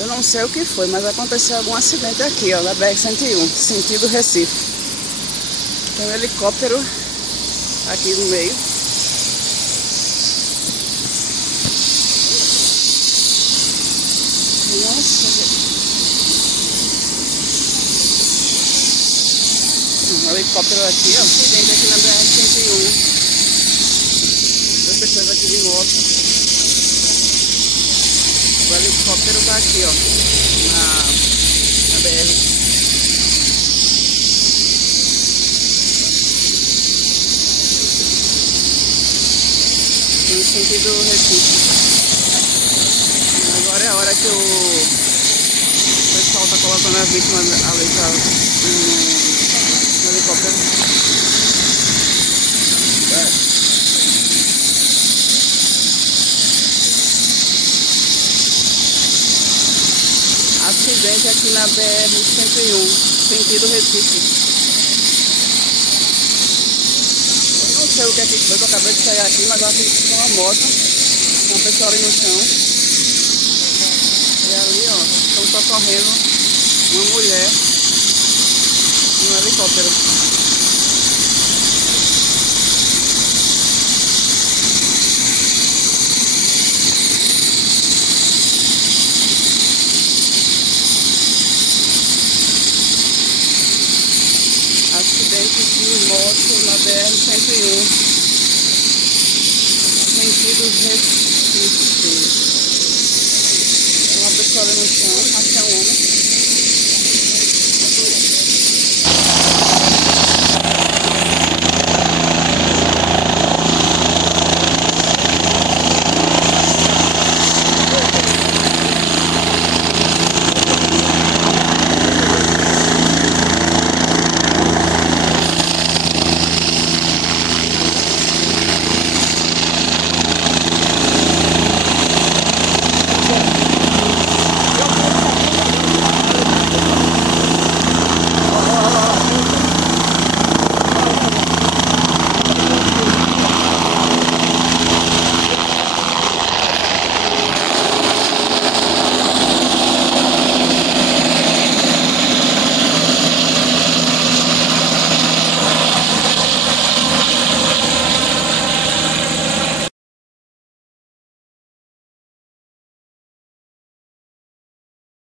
Eu não sei o que foi, mas aconteceu algum acidente aqui, ó, na BR-101, sentido Recife. Tem um helicóptero aqui no meio. Nossa, um helicóptero aqui, ó, acidente aqui na BR-101. Duas pessoas aqui de moto. O helicóptero tá aqui, ó, na BR. No sentido Recife. Agora é a hora que o pessoal tá colocando a vítima ali no helicóptero. Acidente aqui na BR-101, sentido Recife. Eu não sei o que é que foi, que eu acabei de sair aqui, mas eu acho que foi uma moto, uma pessoa ali no chão. E ali, ó, estão socorrendo uma mulher no helicóptero. Acidente de moto na BR-101, sentido Recife. Tem uma pessoa ali no chão.